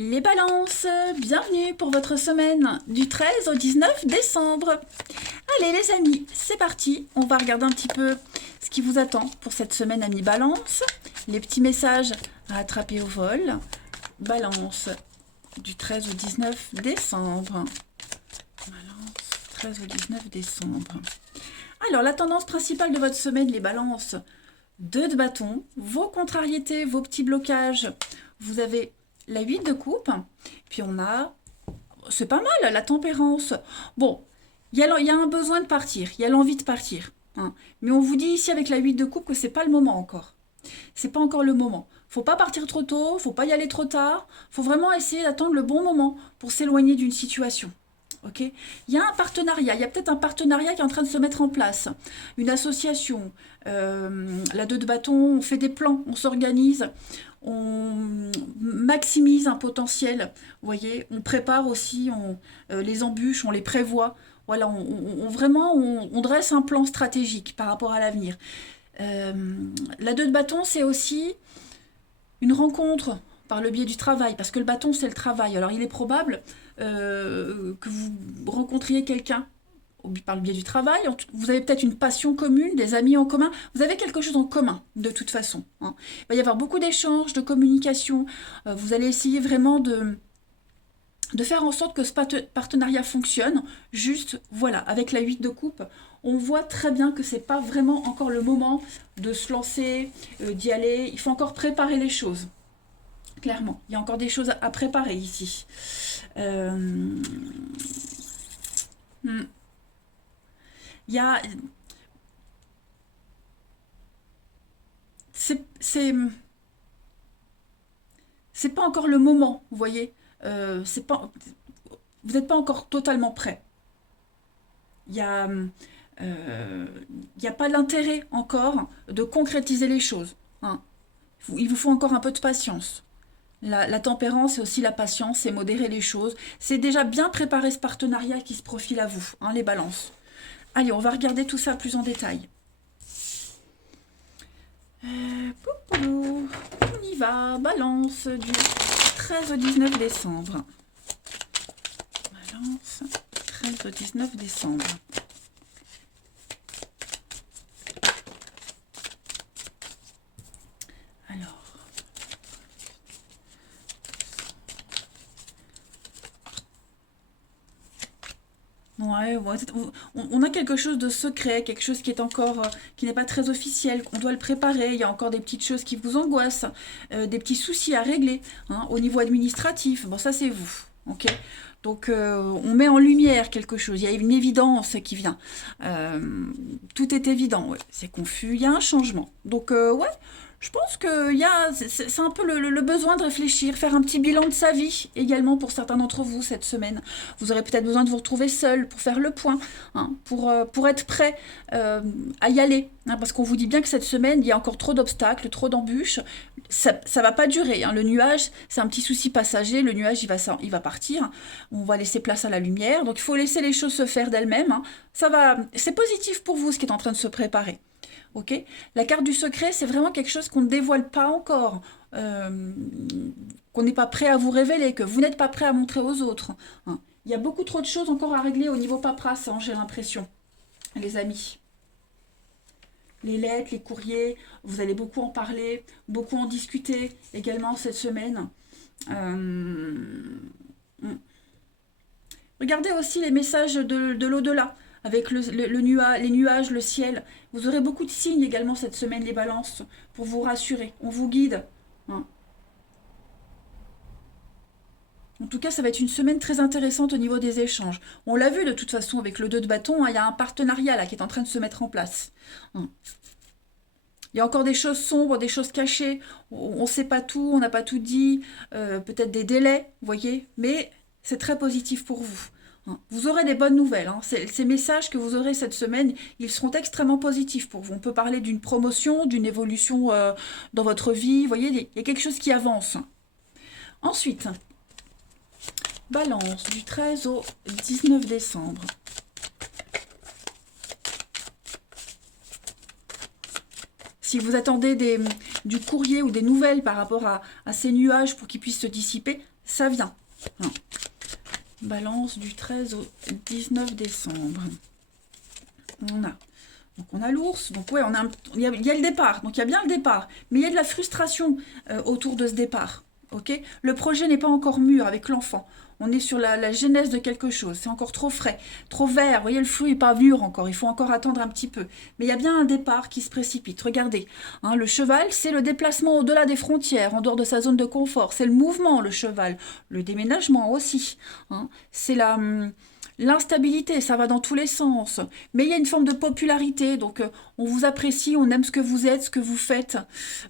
Les balances, bienvenue pour votre semaine du 13 au 19 décembre. Allez les amis, c'est parti. On va regarder un petit peu ce qui vous attend pour cette semaine amis balance. Les petits messages à attraper au vol. Balance du 13 au 19 décembre. Balance 13 au 19 décembre. Alors la tendance principale de votre semaine, les balances, 2 de bâton, vos contrariétés, vos petits blocages. Vous avez la 8 de coupe, puis on a, c'est pas mal, la tempérance. Bon, il y a un besoin de partir, il y a l'envie de partir. Hein. Mais on vous dit ici avec la 8 de coupe que c'est pas le moment encore. C'est pas encore le moment. Faut pas partir trop tôt, faut pas y aller trop tard. Faut vraiment essayer d'attendre le bon moment pour s'éloigner d'une situation. Ok, il y a un partenariat, il y a peut-être un partenariat qui est en train de se mettre en place. Une association, la 2 de bâton, on fait des plans, on s'organise, on maximise un potentiel. Vous voyez, on prépare aussi les embûches, on les prévoit. Voilà, vraiment, on dresse un plan stratégique par rapport à l'avenir. La 2 de bâton, c'est aussi une rencontre par le biais du travail, parce que le bâton, c'est le travail. Alors, il est probable que vous rencontriez quelqu'un par le biais du travail. Vous avez peut-être une passion commune, des amis en commun. Vous avez quelque chose en commun, de toute façon. Hein. Il va y avoir beaucoup d'échanges, de communication. Vous allez essayer vraiment de faire en sorte que ce partenariat fonctionne. Juste, voilà, avec la 8 de coupe, on voit très bien que c'est pas vraiment encore le moment de se lancer, d'y aller. Il faut encore préparer les choses. Clairement, il y a encore des choses à préparer ici. Il y a... C'est pas encore le moment, vous voyez. C'est pas, vous n'êtes pas encore totalement prêt. Il y a, il y a pas l'intérêt encore de concrétiser les choses. Hein. Il vous faut encore un peu de patience. La tempérance, c'est aussi la patience, c'est modérer les choses. C'est déjà bien préparer ce partenariat qui se profile à vous, hein, les balances. Allez, on va regarder tout ça plus en détail. On y va, balance du 13 au 19 décembre. Balance, 13 au 19 décembre. Ouais, on a quelque chose de secret, quelque chose qui est encore, qui n'est pas très officiel, on doit le préparer, il y a encore des petites choses qui vous angoissent, des petits soucis à régler, hein, au niveau administratif, bon ça c'est vous, ok. Donc on met en lumière quelque chose, il y a une évidence qui vient, tout est évident, ouais. C'est confus, il y a un changement, donc ouais. Je pense que c'est un peu le besoin de réfléchir, faire un petit bilan de sa vie également pour certains d'entre vous cette semaine. Vous aurez peut-être besoin de vous retrouver seul pour faire le point, hein, pour être prêt à y aller. Hein, parce qu'on vous dit bien que cette semaine, il y a encore trop d'obstacles, trop d'embûches. Ça va pas durer. Hein. Le nuage, c'est un petit souci passager. Le nuage, il va partir. On va laisser place à la lumière. Donc il faut laisser les choses se faire d'elles-mêmes. Hein. C'est positif pour vous ce qui est en train de se préparer. Okay, la carte du secret, c'est vraiment quelque chose qu'on ne dévoile pas encore, qu'on n'est pas prêt à vous révéler, que vous n'êtes pas prêt à montrer aux autres. Hein. Il y a beaucoup trop de choses encore à régler au niveau paperasse, hein, j'ai l'impression, les amis. Les lettres, les courriers, vous allez beaucoup en parler, beaucoup en discuter également cette semaine. Regardez aussi les messages de l'au-delà, avec les nuages, le ciel. Vous aurez beaucoup de signes également cette semaine, les balances, pour vous rassurer. On vous guide. Hein. En tout cas, ça va être une semaine très intéressante au niveau des échanges. On l'a vu de toute façon avec le 2 de bâton, hein, il y a un partenariat là qui est en train de se mettre en place. Hein. Il y a encore des choses sombres, des choses cachées. On ne sait pas tout, on n'a pas tout dit. Peut-être des délais, vous voyez. Mais c'est très positif pour vous. Vous aurez des bonnes nouvelles. Hein. Ces messages que vous aurez cette semaine, ils seront extrêmement positifs pour vous. On peut parler d'une promotion, d'une évolution dans votre vie. Vous voyez, il y a quelque chose qui avance. Ensuite, balance du 13 au 19 décembre. Si vous attendez du courrier ou des nouvelles par rapport à ces nuages pour qu'ils puissent se dissiper, ça vient. Hein. Balance du 13 au 19 décembre. On a l'ours, donc ouais, il y a le départ, donc il y a bien le départ, mais il y a de la frustration autour de ce départ, ok? Le projet n'est pas encore mûr avec l'enfant, on est sur la genèse de quelque chose, c'est encore trop frais, trop vert, vous voyez, le fruit n'est pas mûr encore, il faut encore attendre un petit peu, mais il y a bien un départ qui se précipite, regardez, hein, le cheval, c'est le déplacement au-delà des frontières, en dehors de sa zone de confort, c'est le mouvement, le cheval, le déménagement aussi, hein, c'est l'instabilité, ça va dans tous les sens. Mais il y a une forme de popularité, donc on vous apprécie, on aime ce que vous êtes, ce que vous faites.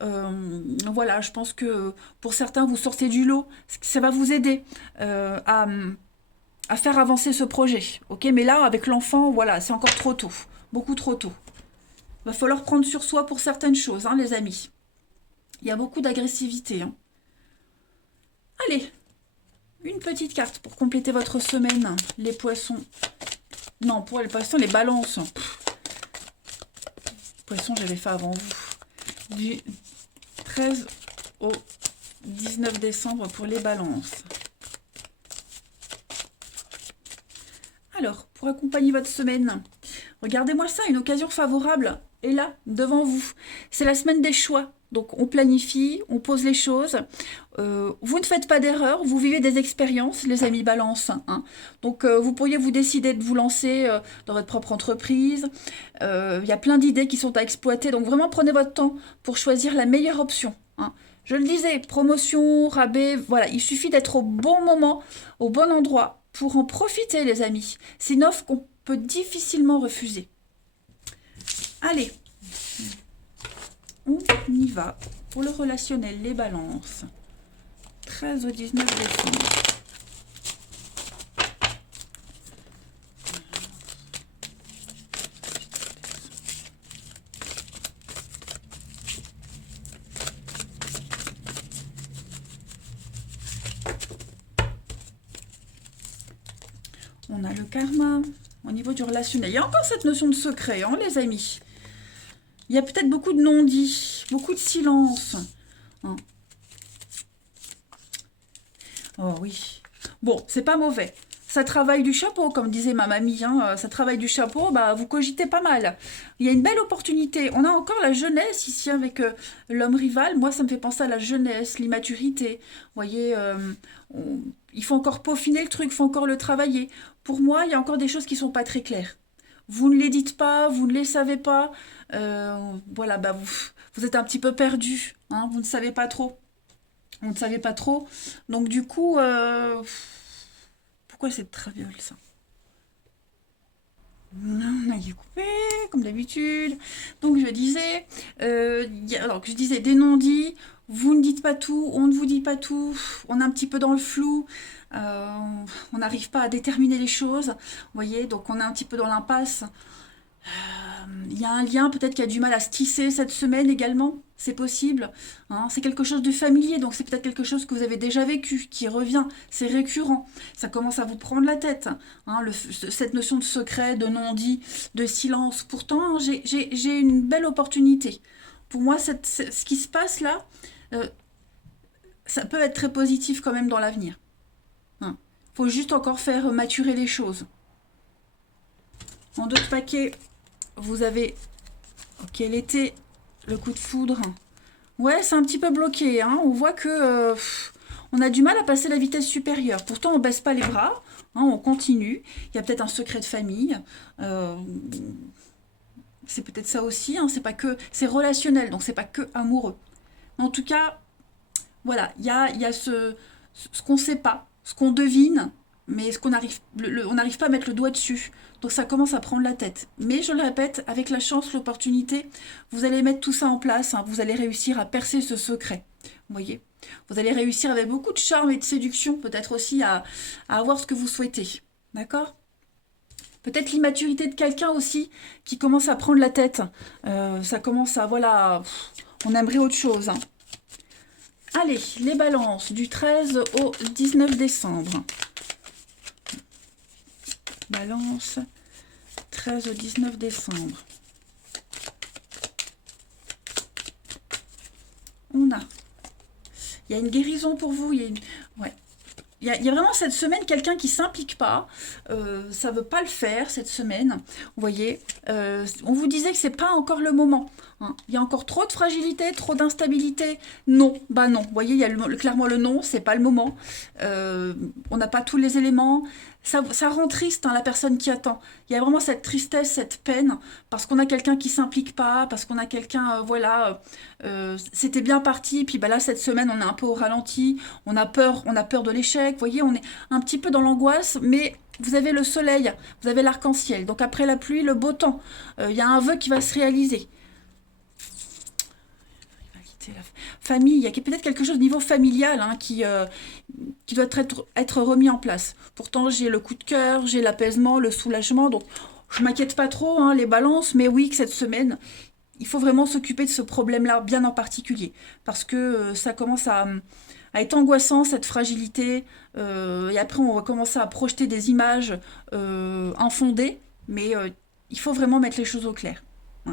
Voilà, je pense que pour certains, vous sortez du lot. Ça va vous aider à faire avancer ce projet. Ok, mais là, avec l'enfant, voilà, c'est encore trop tôt. Beaucoup trop tôt. Il va falloir prendre sur soi pour certaines choses, hein, les amis. Il y a beaucoup d'agressivité. Hein. Allez, une petite carte pour compléter votre semaine. Les poissons. Non, pour les poissons, les balances. Poissons, j'avais fait avant vous. Du 13 au 19 décembre pour les balances. Alors, pour accompagner votre semaine, regardez-moi ça, une occasion favorable est là, devant vous. C'est la semaine des choix. Donc, on planifie, on pose les choses. Vous ne faites pas d'erreur, vous vivez des expériences, les amis balance. Hein. Donc, vous pourriez vous décider de vous lancer dans votre propre entreprise. Il y a plein d'idées qui sont à exploiter. Donc, vraiment, prenez votre temps pour choisir la meilleure option. Hein. Je le disais, promotion, rabais, voilà, il suffit d'être au bon moment, au bon endroit pour en profiter, les amis. C'est une offre qu'on peut difficilement refuser. Allez, on y va pour le relationnel, les balances. 13 au 19 décembre. On a le karma au niveau du relationnel. Il y a encore cette notion de secret, hein, les amis. Il y a peut-être beaucoup de non-dits, beaucoup de silence. Hein. Oh oui. Bon, c'est pas mauvais. Ça travaille du chapeau, comme disait ma mamie. Hein. Ça travaille du chapeau, bah, vous cogitez pas mal. Il y a une belle opportunité. On a encore la jeunesse ici avec l'homme rival. Moi, ça me fait penser à la jeunesse, l'immaturité. Vous voyez, il faut encore peaufiner le truc, il faut encore le travailler. Pour moi, il y a encore des choses qui sont pas très claires. Vous ne les dites pas, vous ne les savez pas. Voilà, bah, vous êtes un petit peu perdu. Hein. Vous ne savez pas trop. On ne savait pas trop. Donc du coup, pourquoi c'est traviole ça? On a coupé, comme d'habitude. Donc je disais, alors que je disais des non-dits, vous ne dites pas tout, on ne vous dit pas tout, on est un petit peu dans le flou, on n'arrive pas à déterminer les choses, vous voyez, donc on est un petit peu dans l'impasse. Il y a un lien peut-être qui a du mal à se tisser cette semaine également, c'est possible. Hein, c'est quelque chose de familier, donc c'est peut-être quelque chose que vous avez déjà vécu, qui revient, c'est récurrent. Ça commence à vous prendre la tête. Hein, cette notion de secret, de non-dit, de silence. Pourtant, j'ai une belle opportunité. Pour moi, ce qui se passe là, ça peut être très positif quand même dans l'avenir. Hein. Faut juste encore faire maturer les choses. En d'autres paquets, vous avez... Quel était le coup de foudre? Ouais, c'est un petit peu bloqué. Hein. On voit que on a du mal à passer la vitesse supérieure. Pourtant, on baisse pas les bras. Hein, on continue. Il y a peut-être un secret de famille. C'est peut-être ça aussi. Hein. C'est pas que... C'est relationnel, donc c'est pas que amoureux. En tout cas, voilà. Il y a ce qu'on sait pas, ce qu'on devine, mais ce qu'on arrive, on n'arrive pas à mettre le doigt dessus. Donc ça commence à prendre la tête. Mais je le répète, avec la chance, l'opportunité, vous allez mettre tout ça en place. Hein, vous allez réussir à percer ce secret. Vous voyez, vous allez réussir avec beaucoup de charme et de séduction, peut-être aussi à avoir ce que vous souhaitez. D'accord? Peut-être l'immaturité de quelqu'un aussi qui commence à prendre la tête. Ça commence à, voilà, on aimerait autre chose. Hein. Allez, les balances du 13 au 19 décembre. Balance, 13 au 19 décembre. On a. Il y a une guérison pour vous. Il y a une... Ouais. il y a vraiment cette semaine quelqu'un qui s'implique pas, ça veut pas le faire cette semaine. Vous voyez, on vous disait que c'est pas encore le moment. Hein. Il y a encore trop de fragilité, trop d'instabilité. Non, bah non. Vous voyez, il y a clairement le non, c'est pas le moment. On n'a pas tous les éléments. Ça rend triste hein, la personne qui attend. Il y a vraiment cette tristesse, cette peine, parce qu'on a quelqu'un qui s'implique pas, parce qu'on a quelqu'un, voilà, c'était bien parti, puis bah là cette semaine on est un peu au ralenti, on a peur de l'échec. Vous voyez, on est un petit peu dans l'angoisse, mais vous avez le soleil, vous avez l'arc-en-ciel. Donc après la pluie, le beau temps. Il y a un vœu qui va se réaliser. La famille, il y a peut-être quelque chose au niveau familial hein, qui doit être remis en place. Pourtant, j'ai le coup de cœur, j'ai l'apaisement, le soulagement, donc je m'inquiète pas trop, hein, les balances, mais oui, que cette semaine, il faut vraiment s'occuper de ce problème-là, bien en particulier, parce que ça commence à être angoissant, cette fragilité, et après on va commencer à projeter des images infondées, mais il faut vraiment mettre les choses au clair.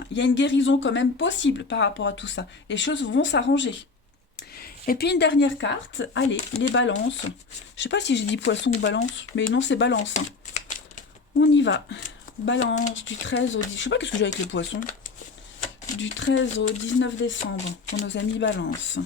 Il y a une guérison quand même possible par rapport à tout ça. Les choses vont s'arranger. Et puis une dernière carte, allez, les balances. Je sais pas si j'ai dit poisson ou balance, mais non, c'est balance. Hein. On y va. Balance du 13 au 10. Je sais pas qu'est-ce que j'ai avec les poissons. Du 13 au 19 décembre pour nos amis balance.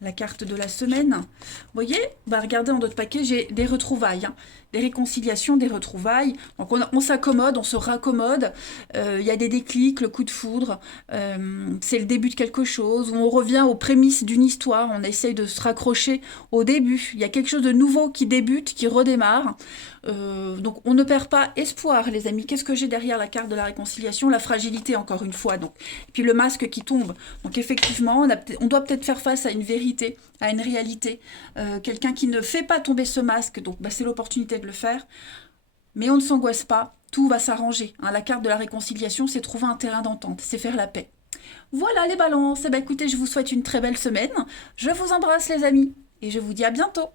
La carte de la semaine. Vous voyez, bah regardez en d'autres paquets, j'ai des retrouvailles, hein, des réconciliations, des retrouvailles. Donc on s'accommode, on se raccommode. Il y a des déclics, le coup de foudre. C'est le début de quelque chose. Où on revient aux prémices d'une histoire. On essaye de se raccrocher au début. Il y a quelque chose de nouveau qui débute, qui redémarre. Donc on ne perd pas espoir, les amis. Qu'est-ce que j'ai derrière la carte de la réconciliation? La fragilité, encore une fois. Donc. Et puis le masque qui tombe. Donc effectivement, on doit peut-être faire face à une vérité, à une réalité. Quelqu'un qui ne fait pas tomber ce masque, donc bah, c'est l'opportunité de le faire. Mais on ne s'angoisse pas, tout va s'arranger. Hein. La carte de la réconciliation, c'est trouver un terrain d'entente, c'est faire la paix. Voilà les balances. Eh ben, écoutez, je vous souhaite une très belle semaine. Je vous embrasse les amis et je vous dis à bientôt.